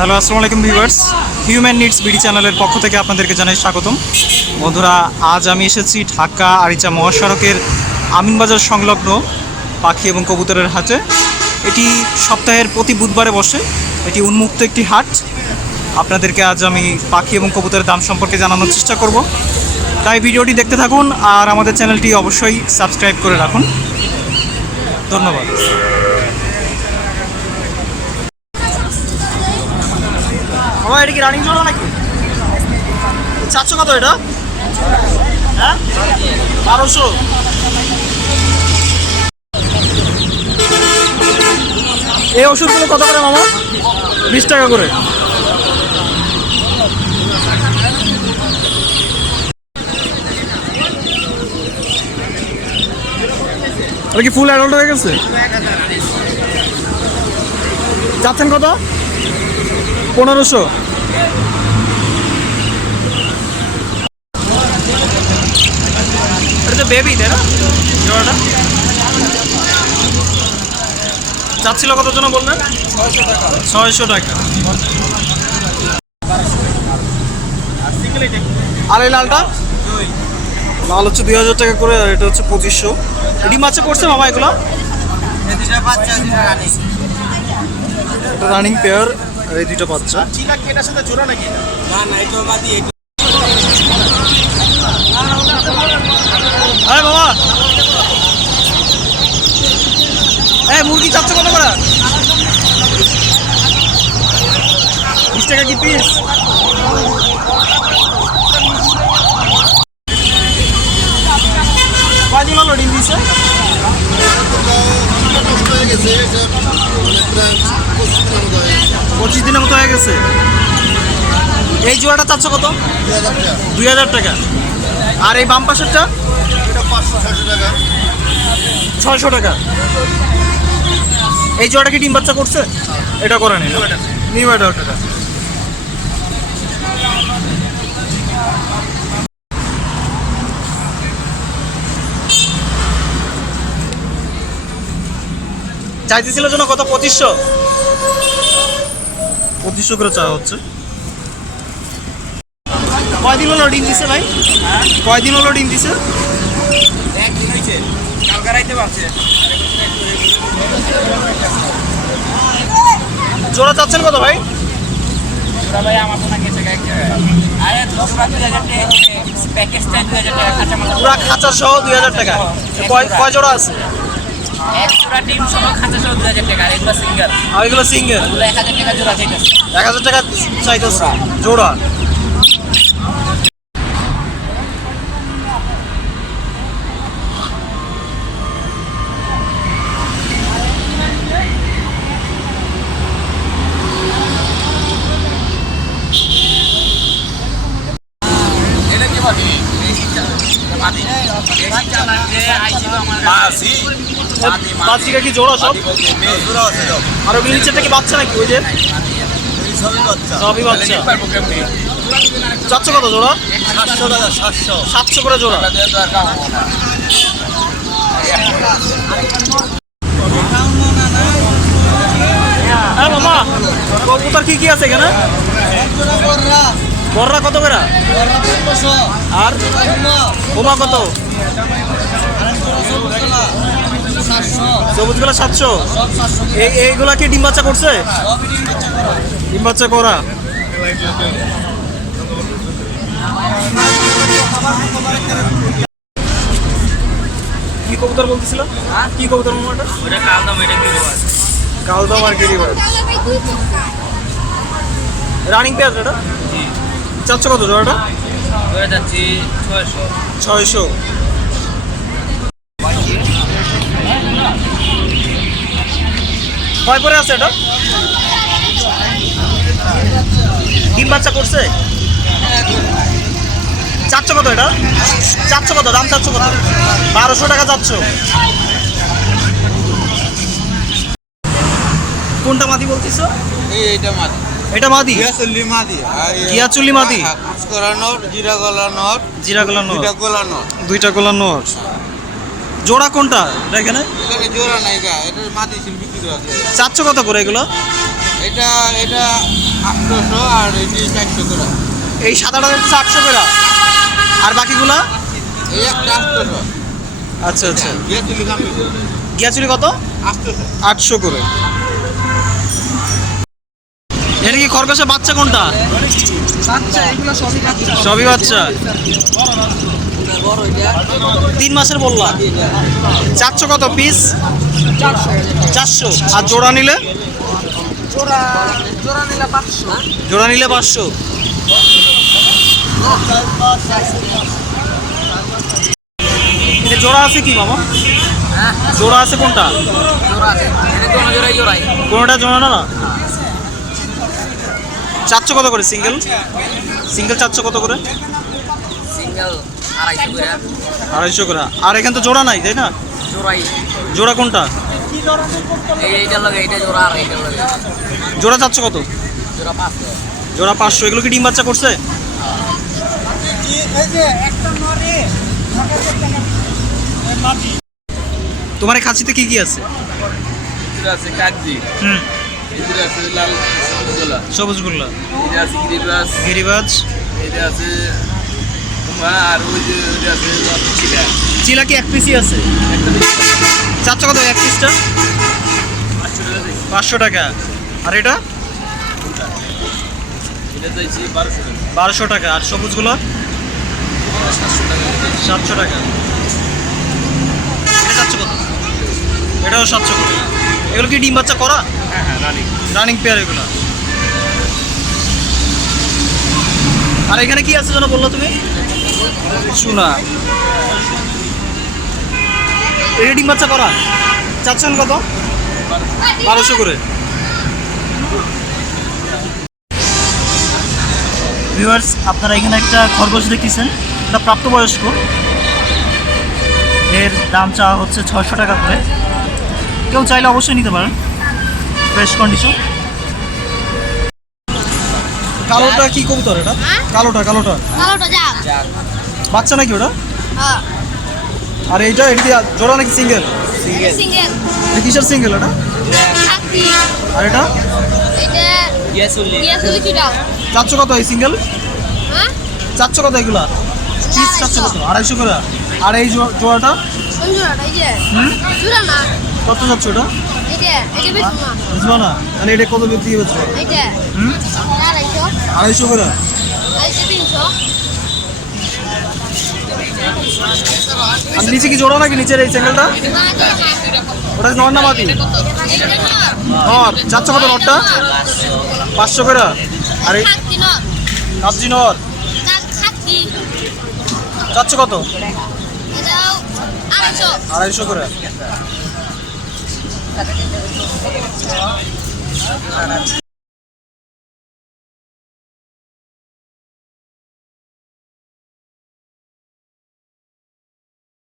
Hello আসসালামু আলাইকুম viewers. Human needs BD চ্যানেলের পক্ষ থেকে আপনাদেরকে জানাই স্বাগতম। বন্ধুরা, আজ আমি এসেছি ঢাকা আরিচা মহাসড়কের আমিনবাজার সংলগ্ন পাখি এবং কবুতরের হাটে। এটি সপ্তাহের প্রতি বুধবারে বসে। এটি উন্মুক্ত একটি হাট। আপনাদেরকে আজ আমি পাখি এবং কবুতরের দাম সম্পর্কে জানানোর চেষ্টা করব। তাই ভিডিওটি দেখতে থাকুন আর আমাদের চ্যানেলটি অবশ্যই সাবস্ক্রাইব করে রাখুন। ধন্যবাদ। বাবা এটা কি রানিং জোড়া নাকি? চারশো কত এটা? হ্যাঁ? বারোশো। এই ওষুধগুলো কত করে মামা? বিশ টাকা করে। ওটা কি ফুল অ্যাডাল্ট হয়ে গেছে? যাচ্ছেন কত? পনেরোশো। এটা বেবি তাই না জোড়াটা যাচ্ছিল কত জন বললেন ছয়শো টাকা। আর এই লালটা? লাল হচ্ছে দুই হাজার টাকা করে আর এটা হচ্ছে পঁচিশশো। ডিম আছে করছে মামা এগুলো? Running pair. আর এই দুইটা বাচ্চা। আরে বাবা! এই মুরগি চাচ্ছে কত করে? বিশ টাকা কি পিস হলো ডিম দিছে? পঁচিশ দিনের মতো হয়ে গেছে। এই জোড়াটা চাচ্ছ কত? দুই হাজার টাকা। আর এই বাম পাশেরটা? ছয়শো টাকা। এই জোড়াটা কি ডিম বাচ্চা করছে? এটা করে নি নিউ এটা চাইতেছিল জন্য কত, পঁচিশশো? পঁচিশশো করে চাওয়া হচ্ছে। কয়দিন হলো ডিম দিছে ভাই? কয়দিন হলো ডিম দিছে? জোড়া চাচ্ছেন কত ভাই? পুরা খাঁচা সহ দুই হাজার টাকা। কয় কয় জোড়া আছে আর এগুলো সিঙ্গেল এক হাজার টাকা চাইতেছে? জোড়া? বাচ্চিকা কি জোড়া সব আর ওগুলো নিচেটা কি বাচ্চা নাকি ওই যে সবই চারশো কত জোড়া সাতশো করে জোড়া হ্যাঁ মামা কবুতর কি কি আছে এখানে বড়রা কত করে? আর বোমা কত? সবুজগুলো সাতশো। এই এইগুলা কি ডিম বাচ্চা করছে? ডিম বাচ্চা করা। কি কবুতর বলতেছিল? কি কবুতর মামাটা কালদম আর গিরিবাজ রানিং পেয়ার এটা? চারশো কত জোড়াটা? ছয়শো। কয় পরে আছে এটা? ডিম বাচ্চা করছে? চারশো কত এটা? চারশো কত? দাম চারশো কত? বারোশো টাকা চারশো কোনটা মাদি বলতেছো? এইটা মাদি। এটা মাদি? জিরা চল্লি মাদি। আর গিয়া চুল্লি মাদি? হ্যাঁ, কাজ জিরা গলা নর জিরা গোলা নোর জিরা গলা নর দুইটা গোলা নোর জোড়া কোনটা? এটা এখানে? এখানে জোড়া নাই গা এটা মাদি বিক্রি আছে চারশো কত করে এগুলো? এটা এটা আটশোশো আর এটি চারশো করে। এই সাদাটা হচ্ছে আটশো করে। আর বাকিগুলা? এই একটা আটশোশো। আচ্ছা আচ্ছা। দিয়ে তুলি কত? আটশোশো। আটশো করে। এটা কি খরগোশের বাচ্চা কোনটা? সবই বাচ্চা। তিন মাসের বললাম চারশো কত পিস চারশো। আর জোড়া নিলে? জোড়া নিলে পাঁচশো। জোড়া আছে কি মামা হ্যাঁ। জোড়া আছে কোনটা? কোনোটা জোড়া না? চারশো কত করে সিঙ্গেল? সিঙ্গেল চারশো কত করে? আড়াইশো করে। আর এখান তো জোড়া নাই তাই না? জোড়া কোনটা? এই এইটার লগে এইটা জোড়া চারশো কত? জোড়া পাঁচশো। এগুলো কি ডিম বাচ্চা করছে? তোমার এই খাঁচিতে কি কি আছে? আছে কাগজি। হুম। আছে লাল সবুজগুল্লা গিরিবাজ চিলা। কি এক পিসই আছে? চারশো কত এক পিসটা? পাঁচশো টাকা আর এটা? বারোশো টাকা। আর সবুজগুলো? সাতশো টাকা। এটা সাতশো কত? এটাও সাতশো এগুলো কি ডিম বাচ্চা করা? হ্যাঁ হ্যাঁ রানিং। রানিং পেয়ার এগুলো। আর এখানে কি আছে যেন বলল তুমি? শোনা এটা বাচ্চা করা। চাচ্ছেন কত? বারোশো করে। ভিউয়ার্স আপনারা এখানে একটা খরগোশ দেখতেছেন। এটা প্রাপ্তবয়স্ক। এর দাম চাওয়া হচ্ছে ছশো টাকা করে। কেউ চাইলে অবশ্যই নিতে পারেন। ফ্রেশ কন্ডিশন কালোটা কি কবুতর এটা? কালোটা কালোটা। কালোটা যা। বাচ্চা নাকি ওটা? হ্যাঁ। আর এইটা এটা জোড়া নাকি সিঙ্গেল? সিঙ্গেল। এটা কিসের সিঙ্গেল এটা? আর এটা? এটা গ্যাসুলি। ইয়াসুলি কি দাও? চারশো কত এই সিঙ্গেল? হ্যাঁ? চারশো কত এগুলা? পিস চারশো কত? আড়াইশো করে। আর এই জোড়াটা? কোন জোড়াটা? এই যে। হুম? জোড়া না। কত যাচ্ছে ওটা? বুঝব না এটা কত যে হুম? আড়াইশো। আড়াইশো করে? আর নিচে কি জোড়া নাকি নিচের এই সিঙ্গেলটা ওটা নর না মাটি নর। চারশো কত নরটা? পাঁচশো করে। আর এই কাবজি নর। চারশো কত? এটাও আড়াইশো আড়াইশো করে